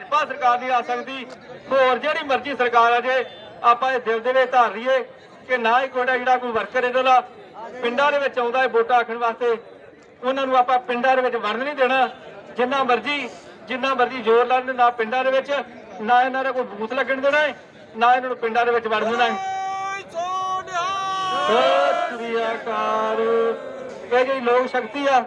ਭਾਜਪਾ ਸਰਕਾਰ ਨਹੀਂ ਆ ਸਕਦੀ। ਹੋਰ ਜਿਹੜੀ ਮਰਜ਼ੀ ਸਰਕਾਰ ਆ ਜੇ, ਆਪਾਂ ਇਹ ਦਿਲ ਦੇ ਵਿੱਚ ਧਾਰ ਲਈਏ ਕਿ ਨਾ ਹੀ ਕੋਈ ਜਿਹੜਾ ਕੋਈ ਵਰਕਰ ਇਹਦੇ ਨਾਲ ਪਿੰਡਾਂ ਦੇ ਵਿੱਚ ਆਉਂਦਾ ਹੈ ਵੋਟਾਂ ਆਖਣ ਵਾਸਤੇ, ਉਹਨਾਂ ਨੂੰ ਆਪਾਂ ਪਿੰਡਾਂ ਦੇ ਵਿੱਚ ਵੜਨ ਨਹੀਂ ਦੇਣਾ। ਜਿੰਨਾ ਮਰਜ਼ੀ ਜਿੰਨਾ ਮਰਜ਼ੀ ਜ਼ੋਰ ਲਾਉਣ ਨਾ ਪਿੰਡਾਂ ਦੇ ਵਿੱਚ, ਨਾ ਇਹਨਾਂ ਦਾ ਕੋਈ ਬੂਥ ਲੱਗਣ ਦੇਣਾ ਹੈ, ਨਾ ਇਹਨਾਂ ਨੂੰ ਪਿੰਡਾਂ ਦੇ ਵਿੱਚ ਵੜਨ ਦੇਣਾ ਹੈ। ਸਤਿ ਸ੍ਰੀ ਅਕਾਲ। ਇਹ ਜਿਹੜੀ ਲੋਕ ਸ਼ਕਤੀ ਆ,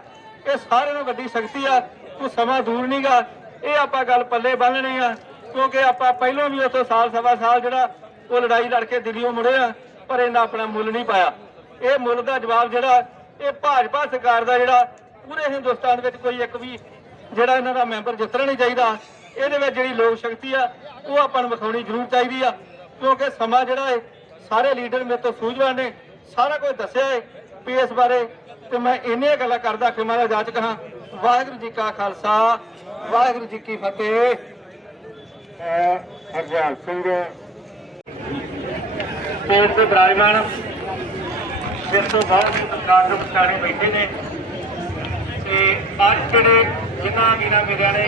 ਇਹ ਸਾਰਿਆਂ ਨੂੰ ਵੱਡੀ ਸ਼ਕਤੀ ਆ, ਤੂੰ ਸਮਾਂ ਦੂਰ ਨਹੀਂਗਾ ਇਹ ਆਪਾਂ ਗੱਲ ਪੱਲੇ ਬੰਨਣੀ ਆ, ਕਿਉਂਕਿ ਆਪਾਂ ਪਹਿਲਾਂ ਵੀ ਉੱਥੋਂ ਸਾਲ ਸਵਾ ਸਾਲ ਜਿਹੜਾ ਉਹ ਲੜਾਈ ਲੜ ਕੇ ਦਿੱਲੀੋਂ ਮੁੜੇ ਆ, ਪਰ ਇਹਨਾਂ ਆਪਣਾ ਮੁੱਲ ਨਹੀਂ ਪਾਇਆ। ਇਹ ਮੁੱਲ ਦਾ ਜਵਾਬ ਜਿਹੜਾ, ਇਹ ਭਾਜਪਾ ਸਰਕਾਰ ਦਾ ਜਿਹੜਾ ਪੂਰੇ ਹਿੰਦੁਸਤਾਨ ਵਿੱਚ ਕੋਈ ਇੱਕ ਵੀ ਜਿਹੜਾ ਇਹਨਾਂ ਦਾ ਮੈਂਬਰ ਜਿੱਤਣਾ ਨਹੀਂ ਚਾਹੀਦਾ, ਇਹਦੇ ਵਿੱਚ ਜਿਹੜੀ ਲੋਕ ਸ਼ਕਤੀ ਆ, ਉਹ ਆਪਾਂ ਨੂੰ ਵਿਖਾਉਣੀ ਜ਼ਰੂਰ ਚਾਹੀਦੀ ਆ, ਕਿਉਂਕਿ ਸਮਾਂ ਜਿਹੜਾ ਹੈ ਸਾਰੇ ਲੀਡਰ ਮੇਰੇ ਤੋਂ ਸੂਝਵਾਨ ਨੇ, ਸਾਰਾ ਕੁਝ ਦੱਸਿਆ ਹੈ ਵੀ ਇਸ ਬਾਰੇ ਤੇ ਮੈਂ ਇੰਨੀਆਂ ਗੱਲਾਂ ਕਰਦਾ ਕਿ ਮੈਂ ਜਾਚਕ ਹਾਂ ਵਾਹਿਗੁਰੂ ਜੀ ਕਾ ਖਾਲਸਾ ਵਾਹਿਗੁਰੂ ਜੀ ਕੀ ਫਤਿਹ। ਹਰਜਾਲ ਸਿੰਘ। ਸਟੇਜ ਦੇ ਬਰਾਜਮਾਨ ਫਿਰ ਤੋਂ ਬਾਅਦ ਸਰਕਾਰ ਦੇ ਵਿਚਾਰੇ ਬੈਠੇ ਨੇ। ਤੇ ਅੱਜ ਜਿਹੜੇ ਜਿਨ੍ਹਾਂ ਵੀਰਾਂ ਮੇਰਿਆਂ ਨੇ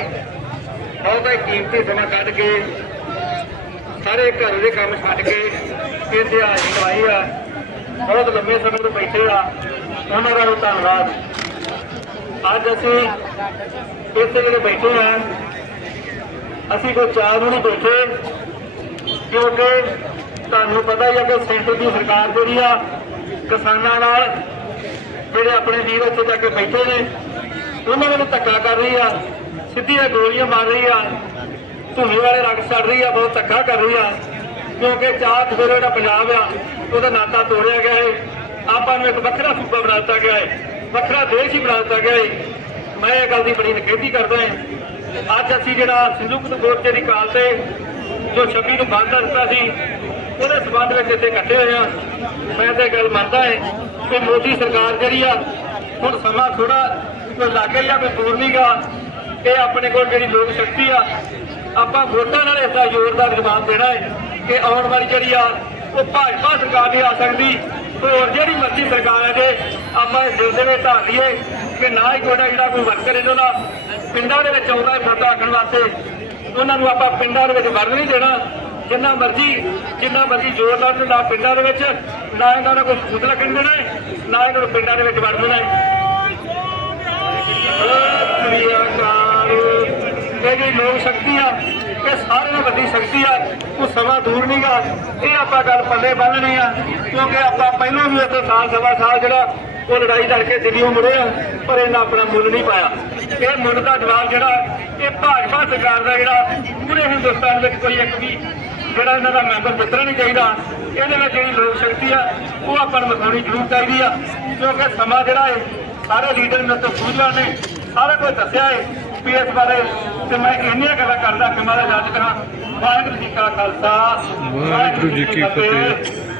ਬਹੁਤ ਹੀ ਕੀਮਤੀ ਸਮਾਂ ਕੱਢ ਕੇ ਸਾਰੇ ਘਰ ਦੇ ਕੰਮ ਛੱਡ ਕੇ ਇਹ ਦਿਹਾੜੀ ਲਵਾਈ ਆ। ਬਹੁਤ ਲੰਮੇ ਸਮੇਂ ਤੋਂ ਬੈਠੇ ਆ। ਉਹਨਾਂ ਦਾ ਵੀ ਧੰਨਵਾਦ। ਅੱਜ ਅਸੀਂ ਇੱਥੇ ਜਿਹੜੇ ਬੈਠੇ ਹਾਂ, ਅਸੀਂ ਕੋਈ ਚਾਹ ਨੂੰ ਨਹੀਂ ਬੈਠੇ ਕਿਉਂਕਿ ਤੁਹਾਨੂੰ ਪਤਾ ਹੀ ਹੈ ਕਿ ਸੈਂਟਰ ਦੀ ਸਰਕਾਰ ਜਿਹੜੀ ਆ, ਕਿਸਾਨਾਂ ਨਾਲ ਜਿਹੜੇ ਆਪਣੇ ਵੀਰ ਇੱਥੇ ਜਾ ਕੇ ਬੈਠੇ ਨੇ, ਉਹਨਾਂ ਨੂੰ ਧੱਕਾ ਕਰ ਰਹੀ ਆ, ਸਿੱਧੀਆਂ ਗੋਲੀਆਂ ਮਾਰ ਰਹੀ ਆ ਧੂਮੇ ਵਾਲੇ ਰੰਗ ਛੱਡ ਰਹੀ ਆ, ਬਹੁਤ ਧੱਕਾ ਕਰ ਰਹੀ ਆ, ਕਿਉਂਕਿ ਚਾਹ ਫਿਰ ਜਿਹੜਾ ਪੰਜਾਬ ਆ, ਉਹਦਾ ਨਾਤਾ ਤੋੜਿਆ ਗਿਆ ਹੈ ਆਪਾਂ ਨੂੰ ਇੱਕ ਵੱਖਰਾ ਸੂਬਾ ਬਣਾ ਦਿੱਤਾ ਗਿਆ ਹੈ ਵੱਖਰਾ ਦੇਸ਼ ਹੀ ਬਣਾ ਦਿੱਤਾ ਗਿਆ ਹੈ ਮੈਂ ਇਹ ਗੱਲ ਦੀ ਬੜੀ ਨਿਖੇਧੀ ਕਰਦਾ ਹਾਂ ਅੱਜ ਅਸੀਂ ਜਿਹੜਾ ਸਿੰਧੂਪੁਰ ਮੋਰਚੇ ਦੀ ਕਾਲ ਤੇ ਜੋ 26 ਨੂੰ ਬੰਦ ਦਿੱਤਾ ਸੀ, ਉਹਦੇ ਸਬੰਧ ਵਿੱਚ ਇੱਥੇ ਇਕੱਠੇ ਹੋਏ ਆ ਮੈਂ ਤਾਂ ਇਹ ਗੱਲ ਮੰਨਦਾ ਹਾਂ ਕਿ ਮੋਦੀ ਸਰਕਾਰ ਜਿਹੜੀ ਆ, ਹੁਣ ਸਮਾਂ ਥੋੜਾ ਕੋਈ ਲਾਗੇ ਜਾਂ ਕੋਈ ਦੂਰ ਨਹੀਂਗਾ ਇਹ ਆਪਣੇ ਕੋਲ ਜਿਹੜੀ ਲੋਕ ਸ਼ਕਤੀ ਆ, ਆਪਾਂ ਵੋਟਾਂ ਨਾਲ ਇਸ ਦਾ ਜ਼ੋਰਦਾਰ ਜਵਾਬ ਦੇਣਾ ਹੈ ਕਿ ਆਉਣ ਵਾਲੀ ਜਿਹੜੀ ਆ, ਉਹ ਭਾਜਪਾ ਸਰਕਾਰ ਨਹੀਂ ਆ ਸਕਦੀ। ਹੋਰ ਜਿਹੜੀ ਮਰਜ਼ੀ ਸਰਕਾਰ ਹੈ ਜੇ, ਆਪਾਂ ਇਸ ਦਿਲ ਦੇ ਵਿੱਚ ਧਾਰ ਲਈਏ ਕਿ ਨਾ ਹੀ ਕੋਈ ਜਿਹੜਾ ਕੋਈ ਵਰਕਰ ਇਹਨਾਂ ਦਾ ਪਿੰਡਾਂ ਦੇ ਵਿੱਚ ਆਉਂਦਾ ਹੈ ਵੋਟਾਂ ਆਖਣ ਵਾਸਤੇ, ਉਹਨਾਂ ਨੂੰ ਆਪਾਂ ਪਿੰਡਾਂ ਦੇ ਵਿੱਚ ਵੜਨ ਨਹੀਂ ਦੇਣਾ। ਜਿੰਨਾ ਮਰਜ਼ੀ ਜਿੰਨਾ ਮਰਜ਼ੀ ਜ਼ੋਰਦਾਰ ਲਾਉਣ ਨਾ ਪਿੰਡਾਂ ਦੇ ਵਿੱਚ, ਨਾ ਇਹਨਾਂ ਦਾ ਕੋਈ ਬੂਥ ਲੱਗਣ ਦੇਣਾ ਨਾ ਇਹਨਾਂ ਨੂੰ ਪਿੰਡਾਂ ਦੇ ਵਿੱਚ ਵੜਨ ਦੇਣਾ ਹੈ। ਇਹ ਜਿਹੜੀ ਲੋਕ ਸ਼ਕਤੀ ਆ ਇਹ ਸਾਰਿਆਂ ਨਾਲੋਂ ਵੱਡੀ ਸ਼ਕਤੀ ਆ, ਉਹ ਸਮਾਂ ਦੂਰ ਨਹੀਂ ਗਾ। ਇਹ ਆਪਾਂ ਗੱਲ ਪੱਲੇ ਬੰਨਣੀ ਆ, ਕਿਉਂਕਿ ਆਪਾਂ ਪਹਿਲਾਂ ਵੀ ਇੱਥੇ ਸਾਲ, ਸਵਾ ਸਾਲ ਜਿਹੜਾ ਉਹ ਲੜਾਈ ਲੜ ਕੇ ਦਿੱਲੀੋਂ ਮੁੜੇ ਆ, ਪਰ ਇਹਨਾਂ ਆਪਣਾ ਮੁੱਲ ਨਹੀਂ ਪਾਇਆ। ਇਹ ਮੁੱਲ ਦਾ ਜਵਾਬ ਜਿਹੜਾ, ਇਹ ਭਾਜਪਾ ਸਰਕਾਰ ਦਾ ਜਿਹੜਾ ਪੂਰੇ ਹਿੰਦੁਸਤਾਨ ਵਿੱਚ ਕੋਈ ਇੱਕ ਵੀ ਜਿਹੜਾ ਇਹਨਾਂ ਦਾ ਮੈਂਬਰ ਜਿੱਤਣਾ ਨਹੀਂ ਚਾਹੀਦਾ। ਇਹਦੇ ਵਿੱਚ ਜਿਹੜੀ ਲੋਕ ਸ਼ਕਤੀ ਆ, ਉਹ ਆਪਾਂ ਨੂੰ ਵਿਖਾਉਣੀ ਜ਼ਰੂਰ ਚਾਹੀਦੀ ਆ। ਕਿਉਂਕਿ ਸਮਾਂ ਜਿਹੜਾ ਹੈ ਸਾਰੇ ਲੀਡਰ ਮੇਰੇ ਤੋਂ ਸੂਝਵਾਨ ਨੇ ਸਾਰਾ ਕੁਝ ਦੱਸਿਆ ਹੈ ਇਸ ਬਾਰੇ ਤੇ ਮੈਂ ਇੰਨੀਆਂ ਗੱਲਾਂ ਕਰਦਾ ਕਿ ਮਾਰਾ ਜੱਜ ਕਰਾਂ ਵਾਹਿਗੁਰੂ ਜੀ ਕਾ ਖਾਲਸਾ ਵਾਹਿਗੁਰੂ ਜੀ ਕੀ ਫਤਿਹ।